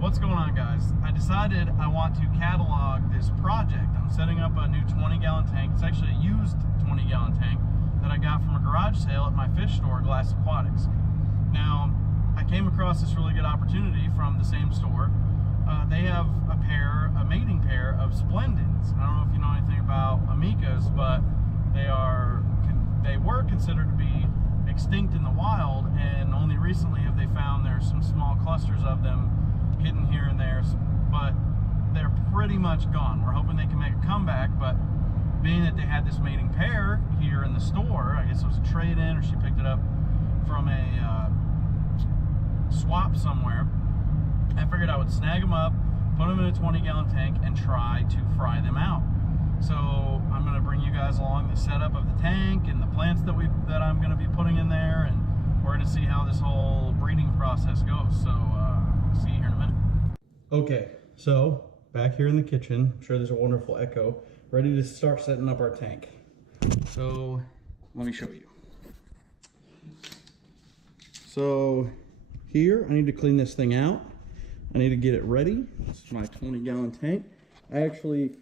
What's going on, guys? I decided I want to catalog this project. I'm setting up a new 20-gallon tank. It's actually a used 20-gallon tank that I got from a garage sale at my fish store, Glass Aquatics. Now, I came across this really good opportunity from the same store. They have a mating pair of Splendens. I don't know if you know anything about Amecas, but they were considered to be extinct in the wild, and only recently have they found there's some small clusters of them hidden here and there, but they're pretty much gone. We're hoping they can make a comeback, but being that they had this mating pair here in the store, I guess it was a trade-in or she picked it up from a swap somewhere, I figured I would snag them up, put them in a 20-gallon tank, and try to fry them out. So I'm going to bring you guys along the setup of the tank and the plants that I'm going to be putting in there, and we're going to see how this whole breeding process goes. So see you here in a minute. Okay, so back here in the kitchen, I'm sure there's a wonderful echo, ready to start setting up our tank. So let me show you. So here I need to clean this thing out. I need to get it ready. This is my 20-gallon tank. I actually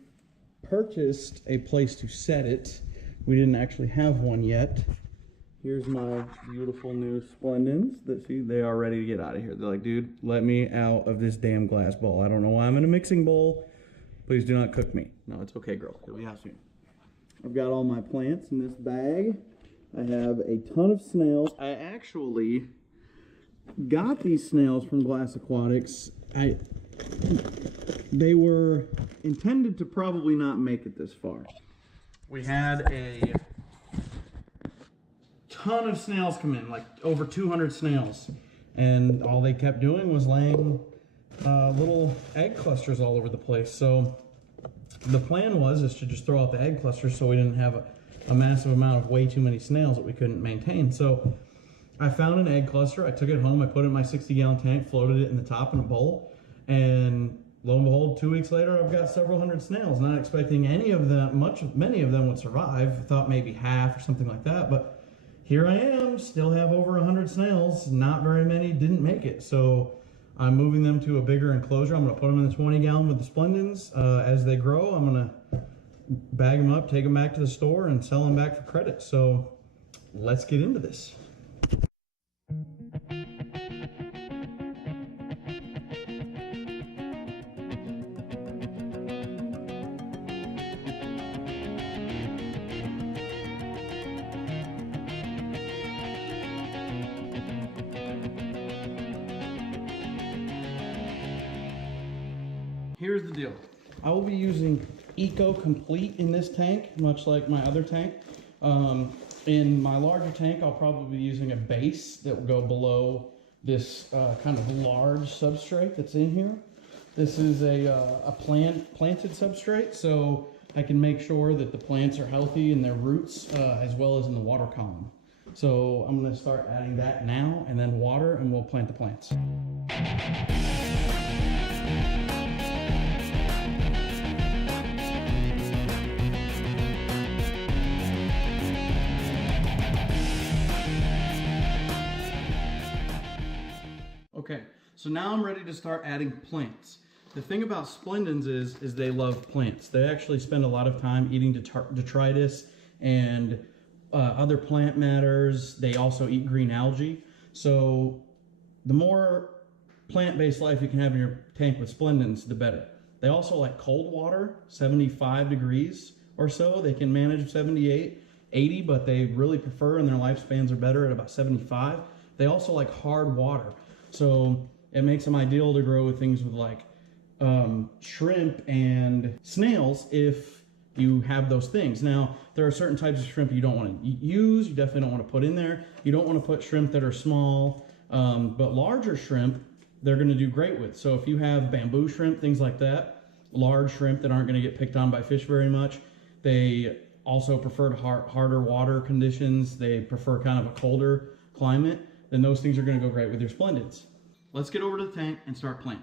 purchased a place to set it. We didn't actually have one yet. Here's my beautiful new Splendens that, see, they are ready to get out of here. They're like, dude, let me out of this damn glass bowl. I don't know why I'm in a mixing bowl. Please do not cook me. No, it's okay, girl. You'll be out soon. I've got all my plants in this bag. I have a ton of snails. I actually got these snails from Glass Aquatics. They were intended to probably not make it this far. We had a ton of snails come in, like over 200 snails, and all they kept doing was laying little egg clusters all over the place. So the plan is to just throw out the egg clusters so we didn't have a massive amount of way too many snails that we couldn't maintain. So I found an egg cluster, I took it home, I put it in my 60-gallon tank, floated it in the top in a bowl, and lo and behold, 2 weeks later, I've got several hundred snails. Not expecting many of them would survive. I thought maybe half or something like that, but here I am, still have over 100 snails. Not very many didn't make it, so I'm moving them to a bigger enclosure. I'm going to put them in the 20-gallon with the Splendens. As they grow, I'm going to bag them up, take them back to the store, and sell them back for credit. So let's get into this. Here's the deal. I will be using Eco Complete in this tank, much like my other tank. In my larger tank, I'll probably be using a base that will go below this kind of large substrate that's in here. This is a planted substrate, so I can make sure that the plants are healthy in their roots as well as in the water column. So I'm going to start adding that now, and then water, and we'll plant the plants. Okay, so now I'm ready to start adding plants. The thing about Splendens is they love plants. They actually spend a lot of time eating detritus and other plant matters. They also eat green algae. So the more plant-based life you can have in your tank with Splendens, the better. They also like cold water, 75 degrees or so. They can manage 78, 80, but they really prefer, and their lifespans are better at about 75. They also like hard water. So it makes them ideal to grow with things with like shrimp and snails if you have those things. Now, there are certain types of shrimp you don't want to use, you definitely don't want to put in there. You don't want to put shrimp that are small, but larger shrimp, they're going to do great with. So if you have bamboo shrimp, things like that, large shrimp that aren't going to get picked on by fish very much, they also prefer harder water conditions. They prefer kind of a colder climate. Then those things are going to go great with your Splendens. Let's get over to the tank and start planting.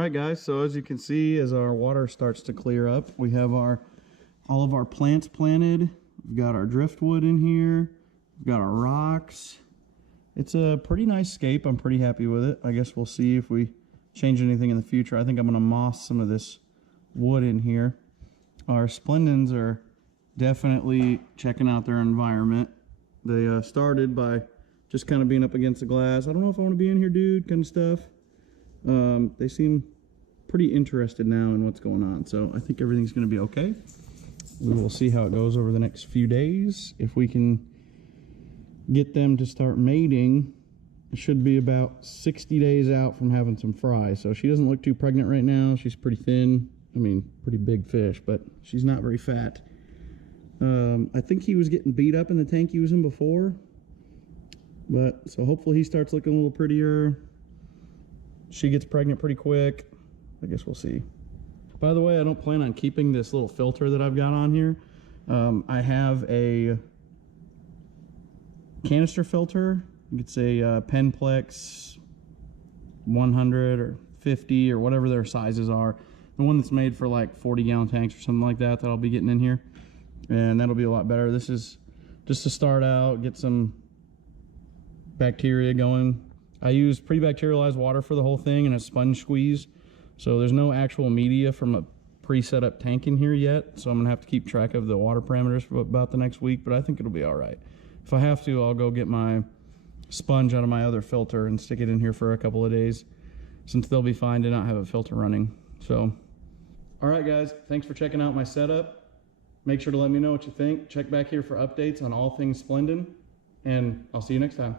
All right, guys, so as you can see, as our water starts to clear up, we have all of our plants planted. We've got our driftwood in here. We've got our rocks. It's a pretty nice scape. I'm pretty happy with it. I guess we'll see if we change anything in the future. I think I'm gonna moss some of this wood in here. Our Splendens are definitely checking out their environment. They started by just kind of being up against the glass. I don't know if I want to be in here, dude, kind of stuff. They seem pretty interested now in what's going on, so I think everything's going to be okay. We will see how it goes over the next few days. If we can get them to start mating, it should be about 60 days out from having some fry. So she doesn't look too pregnant right now. She's pretty thin. I mean, pretty big fish, but she's not very fat. I think he was getting beat up in the tank he was in before, but so hopefully he starts looking a little prettier. She gets pregnant pretty quick. I guess we'll see. By the way, I don't plan on keeping this little filter that I've got on here. I have a canister filter. It's a Penplex 100 or 50 or whatever their sizes are. The one that's made for like 40-gallon tanks or something like that I'll be getting in here. And that'll be a lot better. This is just to start out, get some bacteria going. I use pre-bacterialized water for the whole thing and a sponge squeeze. So there's no actual media from a pre-set up tank in here yet. So I'm gonna have to keep track of the water parameters for about the next week, but I think it'll be all right. If I have to, I'll go get my sponge out of my other filter and stick it in here for a couple of days, since they'll be fine to not have a filter running. So, all right, guys, thanks for checking out my setup. Make sure to let me know what you think. Check back here for updates on all things Splenden, and I'll see you next time.